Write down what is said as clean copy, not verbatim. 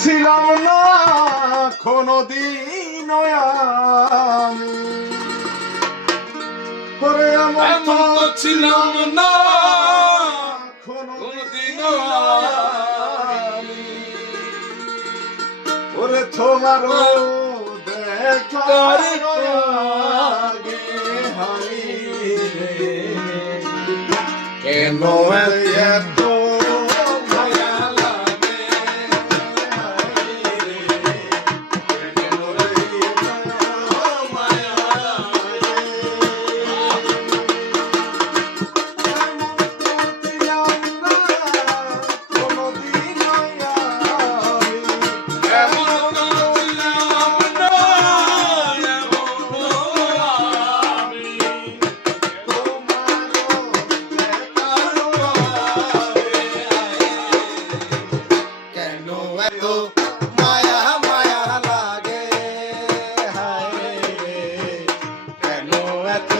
ছিলাম না কোনদিন আমি করে এমন তো ছিলাম না কোনদিন আমি ওরে তোমারও দেখার আগে হাই রে কেন এত at the